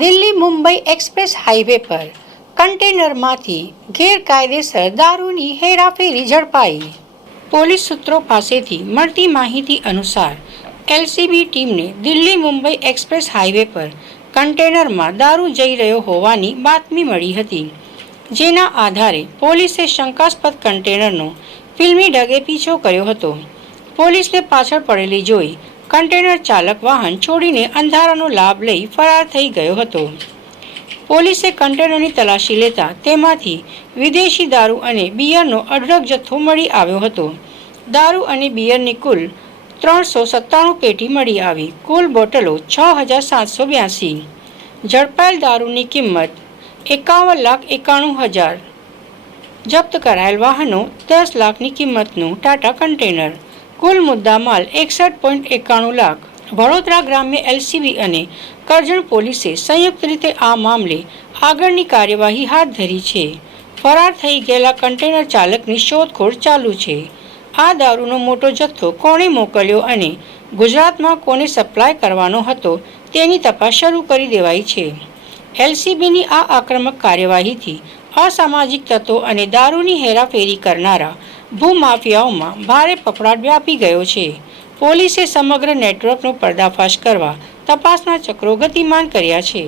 Delhi Mumbai express highway પર કન્ટેનરમાંથી ગેરકાયદેસર દારૂની હેરાફેરી ઝડપાઈ. પોલીસ સૂત્રો પાસેથી મળતી માહિતી અનુસાર એલસીબી ટીમને દિલ્હી મુંબઈ એક્સપ્રેસ હાઈવે પર કન્ટેનરમાં દારૂ જઈ રહ્યો હોવાની બાતમી મળી હતી, જેના આધારે પોલીસે શંકાસ્પદ કન્ટેનરનો ફિલ્મી ઢગે પીછો કર્યો હતો. પોલીસને પાછળ પડેલી જોઈ કન્ટેનર ચાલક વાહન છોડીને અંધારાનો લાભ લઈ ફરાર થઈ ગયો હતો. પોલીસે કન્ટેનરની તલાશી લેતા તેમાંથી વિદેશી દારૂ અને બિયરનો અઢળક જથ્થો મળી આવ્યો હતો. દારૂ અને બિયરની કુલ 397 પેટી મળી આવી. કુલ બોટલો 6,782. ઝડપાયેલ દારૂની કિંમત 51,91,000. જપ્ત કરાયેલ વાહનો 10 લાખની કિંમતનું ટાટા કન્ટેનર. કુલ મુદ્દામાલ 61.91 લાખ. વડોદરા ગ્રામ્ય એલસીબી અને કરજણ પોલીસે સંયુક્ત રીતે આ મામલે આગળની કાર્યવાહી હાથ ધરી છે. ફરાર થઈ ગયેલા કન્ટેનર ચાલકની શોધખોળ ચાલુ છે. આ દારૂનો મોટો જથ્થો કોણે મોકલ્યો અને ગુજરાતમાં કોને સપ્લાય કરવાનો હતો તેની તપાસ શરૂ કરી દેવાઈ છે. એલસીબીની આ આક્રમક કાર્યવાહીથી અસામાજિક તત્વો અને દારૂની હેરાફેરી કરનારા ભૂમાફિયાઓમાં ભારે ફફડાટ વ્યાપી ગયો છે. પોલીસે સમગ્ર નેટવર્કનો પર્દાફાશ કરવા તપાસના ચક્રો ગતિમાન કર્યા છે.